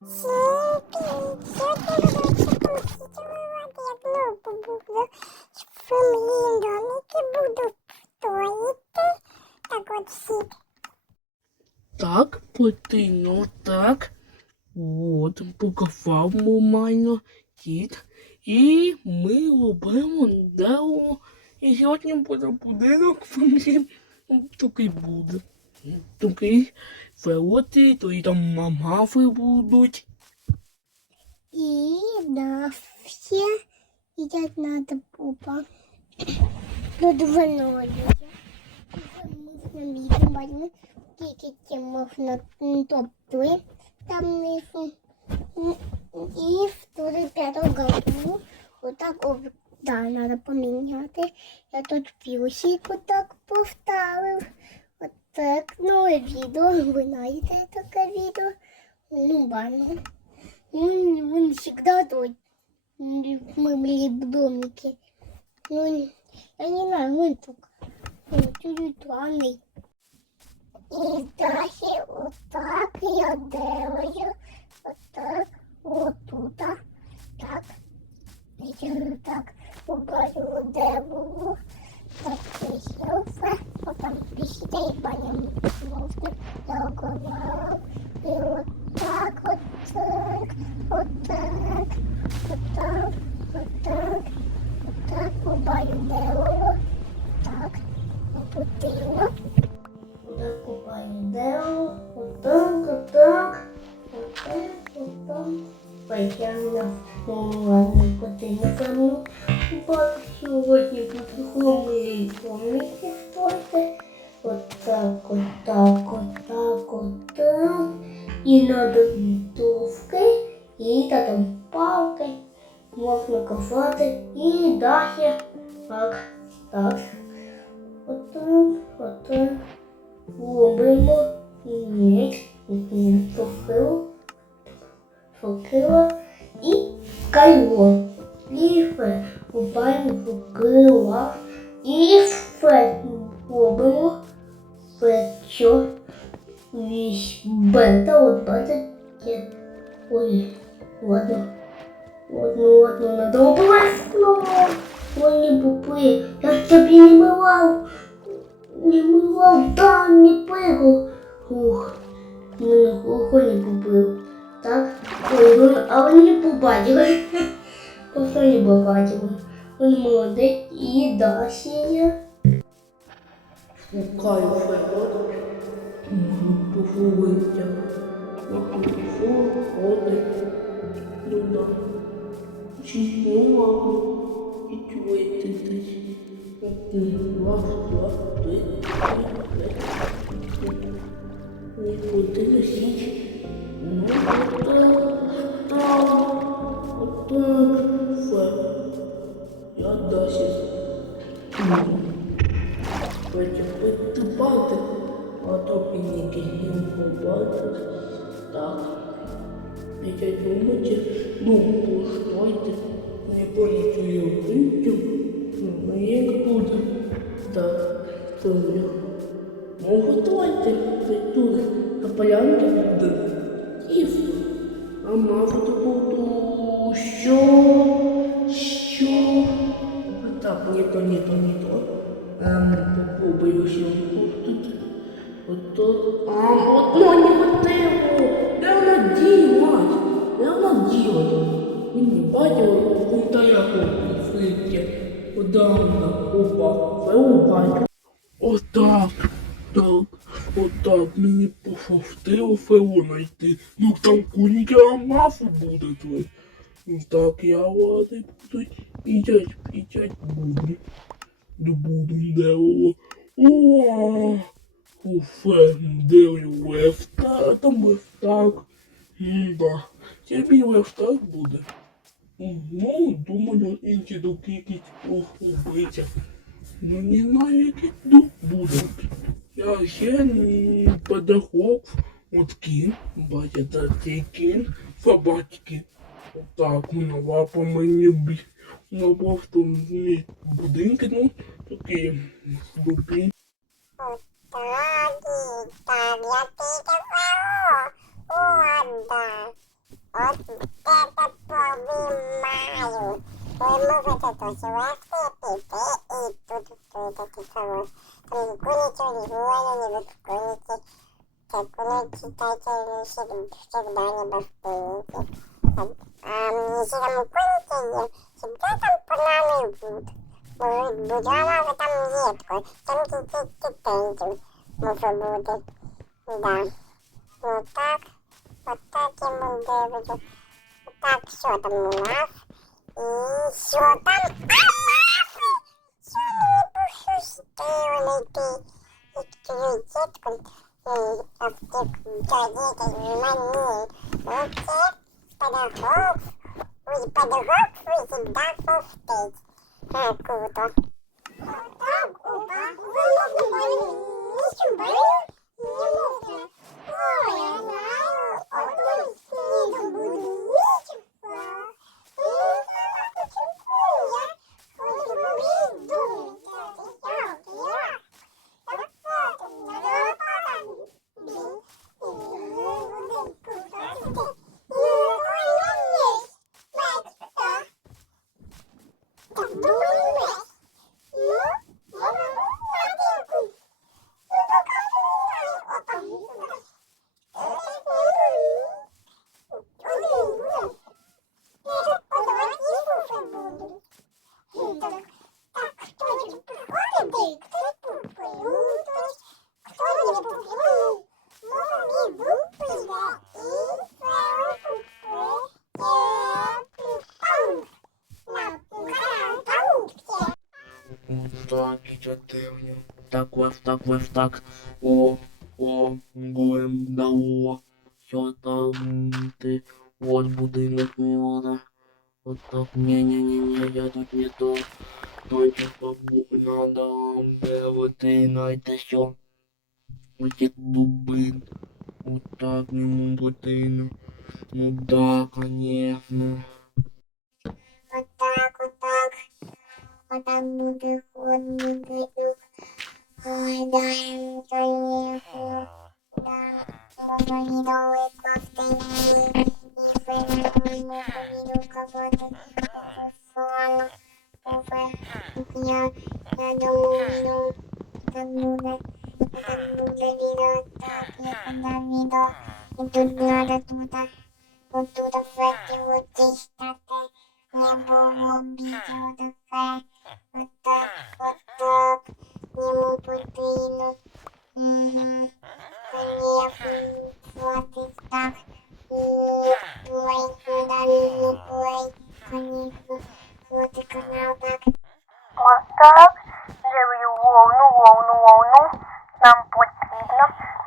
Так. Так, потрібно так. От, покопав нормально кіт. І ми робимо дерево. І сьогодні буде будинок фамілії. Такий буде. Такий феоти, то і там мамафи будуть. І да, всі їдять надо пупа. До двоної. Можна місце бачимо, скільки можна топти. Там внизу. І в 45 году отак о, да, надо поміняти. Я тут півсіку так поставив. От так, ну і відео, ви знаєте таке відео. Ну, банно. Он, он всегда тут. Мы были в домике. Ну, я не знаю, он только он чуть-чуть странный. И дальше вот так я делаю. Вот так, Отак, отак, отак, отак. І надо вінтовки, і татом палки. Можна казати, і дахи. Так, так. Ладно. Ладно, ладно, надо обов'язково. Ой, не попри, я тобі не мивав. Не мивав, да, не пиво. Ух, мене глухо не побив. Так? Ой, а ви не побачили. Просто не побачили. Він молодець і Дасія. Шукаю феот. Поховиться. Ходить. Ну да. Чи ну ладно. І чуєте десь. Один, два, два, попробую ще тут. От тут. А, от ну не хватило. Де вона ділась? Де вона ділась? Він не бачив в коментарях у флипті. Куда вона? Опа, це бачу. Отак, так, отак мені пощастило фео знайти. Ну там куніка мафу буде твій. Ну так я лади буду пітять буду. Не буду дерево. Уфе, дерево лефта, там лефтак. Да. Тебе лефтак буде. Ну, думаю, інші дуки якісь убиття. Ну не знаю, який дух буде. Я ще подохов от кін, бачите, цей кін, собачки. Отак, на лапа мені бі. На просто мій будинки, ну, такі слупі. Так, і так, я тільки фео. О, да. От это повимаю. Ви можете то сюди піти і тут такі кого. Там нікого нічого не виконуєте. Так, воно читайте всегда небезпеки. А якщо там уколите є, всегда там плани будуть. Може, будяла ви там рідко. Там тітеньків може бути. Да. Ну так, от так йому дивлюся. Так, що там у нас? І що там? А, мафи! Що мені пощастило знайти? Відкрию сітку. І автик дядіка з мені. Оце педагог. Ой, педагог всегда повстить. Так, круто. Так, опа, вимовно больні. Нічим больні не можна. Ой, я знаю, одну снігу буду нічого. І сама すごいよ так, так. О, о, гоем, да о. Що там ти? Ось будинок Мілана. От так, ні-ні-ні, я тут не то. Только побу надо делати, знаєте що? Ось як дубин. От так йому потрібно. Ну да, конечно. Відео так буде. Так відео, так, я подам відео. І тут надо тут, от тут ефекти вичистити. Не було відео таке. Отак, Yeah.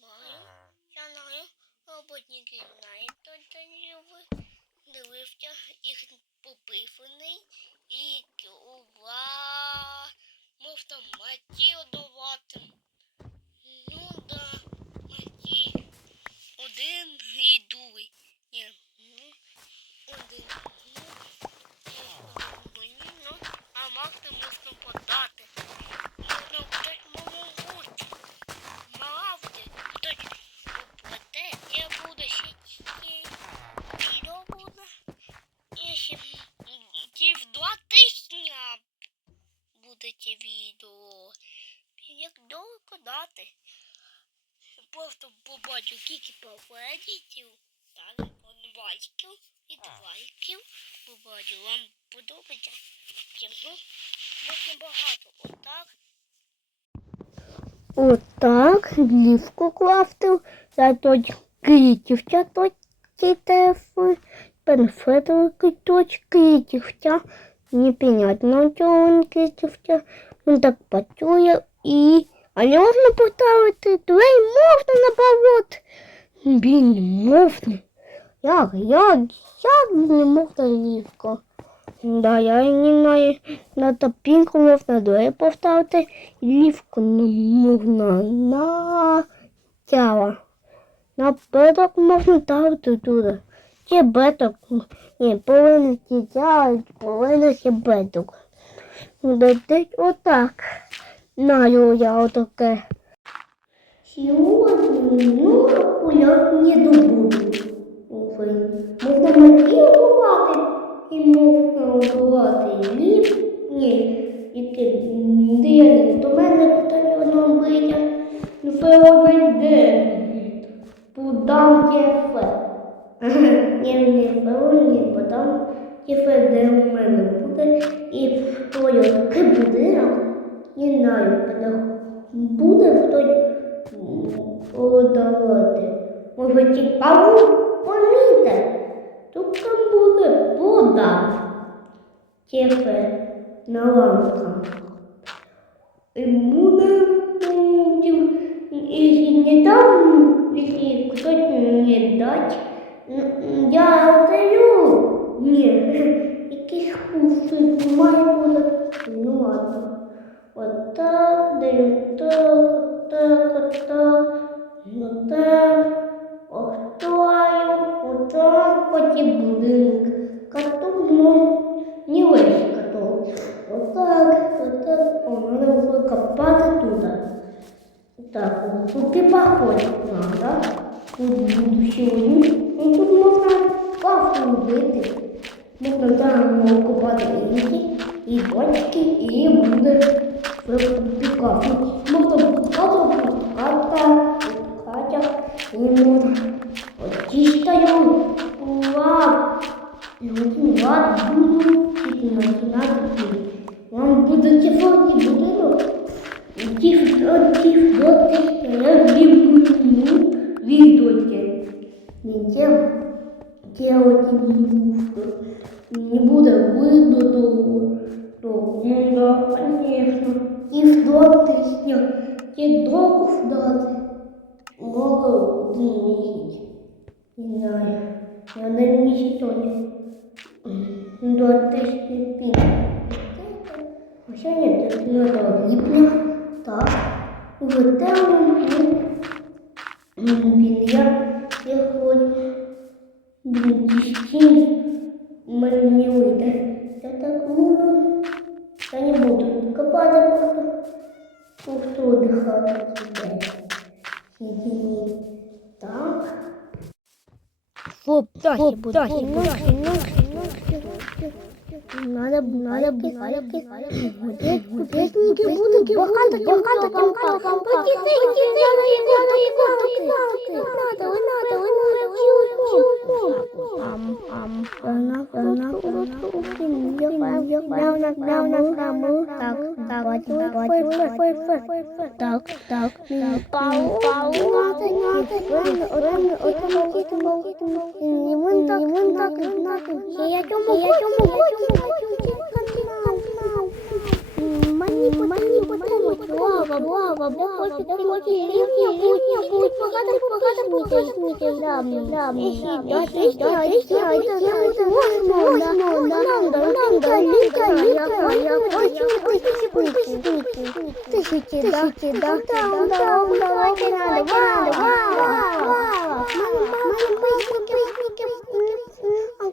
Маю, я знаю, роботники знають, то не ви. Дивився їх пописаний і ура! Можна маті одавати. Ну да, маті. Один і другий. Ні, в два тижня буде ті відео. Як довго дати. Просто побачу кілька попередників, так, лайків і лайків. Побачу, вам подобається. Дуже багато. Отак. Отак, лівку клафтив, я тоді квітів чатоті телефон пенфетовики точки критівця. Непонятно, чого він критівця. Він так працює і... А не можна поставити двері можна наоборот. Блін, не можна. Як, як, як не можна лівко? Да, я не знаю, на топінку можна двері поставити, лівку не можна на тіло. На беток можна ставити туди. Чи беток, ні, повинен ці тіло, повинен ще беток. Десь отак. Знаю я отаке. Сьогодні, ну, кульок не. Можна мені обувати і можна обувати лів. Ні, іти день. Якщо не дам, якщо хтось не дать, я даю. Ні, якийсь кусок має буде. Ну ладно. Отак, даю так, отак, отак, ну так. Оставим отак, потім будинок. Каток, ну, не весь каток. Отак, отак, о, мене буде копати туди. Так, от тут і походить надо. Тут буду сьогодні. Ну, тут можна пафу робити. Можна там копати інші, і бочки, і буде випікати. Можна копати, ката, катя, і можна очищаю, лад. І один лад буду тільки починати. Вам буде тіфоті будинок, тіф до тіф до тих, я вімкну відоті. Не тем делать не буду. Не буду видно того. То, ну да, конечно. І в дотисня, і доку вдати. Мало один місяць. Не знаю. Я один місяць точно. Дотисня пів. А ще ні, це треба ліпня. Так. Уже темно. Блін, я, я хочу. Блін, дістін. Мене не вийде. Я так можу. Я не буду копати просто. Просто отдыхать тебе. Сидіти. Так. Стоп, птахи, птахи, ножки, ножки. Надо, надо, надо, Песники будут бахати, бахати, бахати. Потихи, тихи, надо, ви надо, ви надо, Ам, ам, вона, вона, вона, вона, вона, так, так, бачу, бачу, так, так, пау, пау, надо, надо, надо, отому, отому, отому, не вон так, не вон так, надо, я чому, я чому, хочу, Мені мені подумати, блага, блага, блага, хоче, хоче, рівня, рівня, будь багато, багато, похисників, дам, дам, да, ти, да, ти, да, я буду, можна, нам, нам, нам, да, ліка, ліка, я хочу, тисячі, тисячі, тисячі, тисячі, да, да, да, давайте, надо, вау, вау, вау, мама, писники,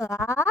啊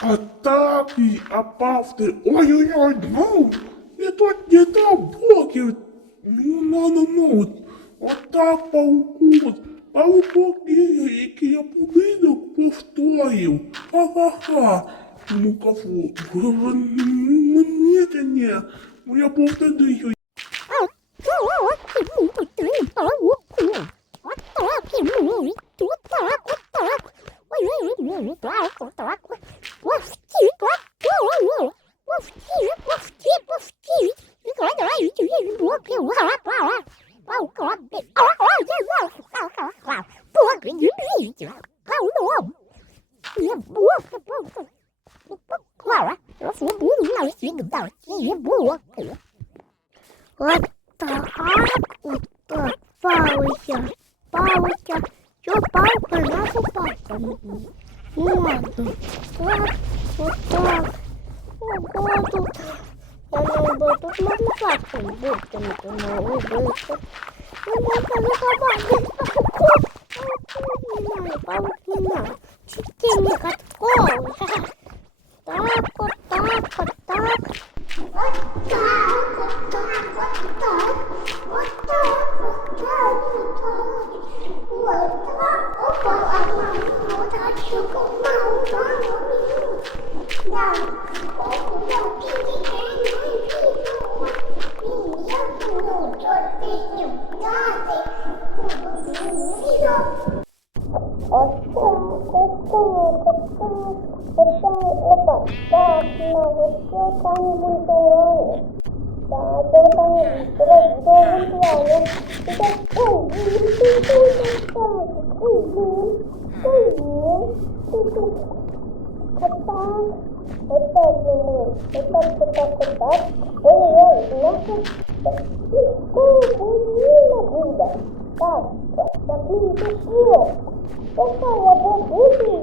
Атаки, апавти. Ой-ой-ой, ну, это, тут не там боків. Ну, ну, ну, ну. Отак паукут. Паукок є, який я будинок повторив. Ха-ха-ха. Ну, кафу, мені-то не. Ну, я повторю. không có bị ớt Ой-ой, наша буніна буде. Так, такий пішов. Така бабуся,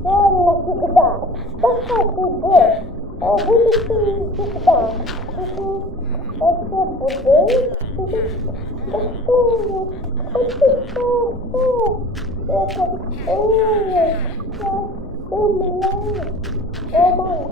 що навсегда. Така буде. Буде ти всегда. Оце буде. Такого. Оце такого. Ой, ой, ой, ой, ой, ой,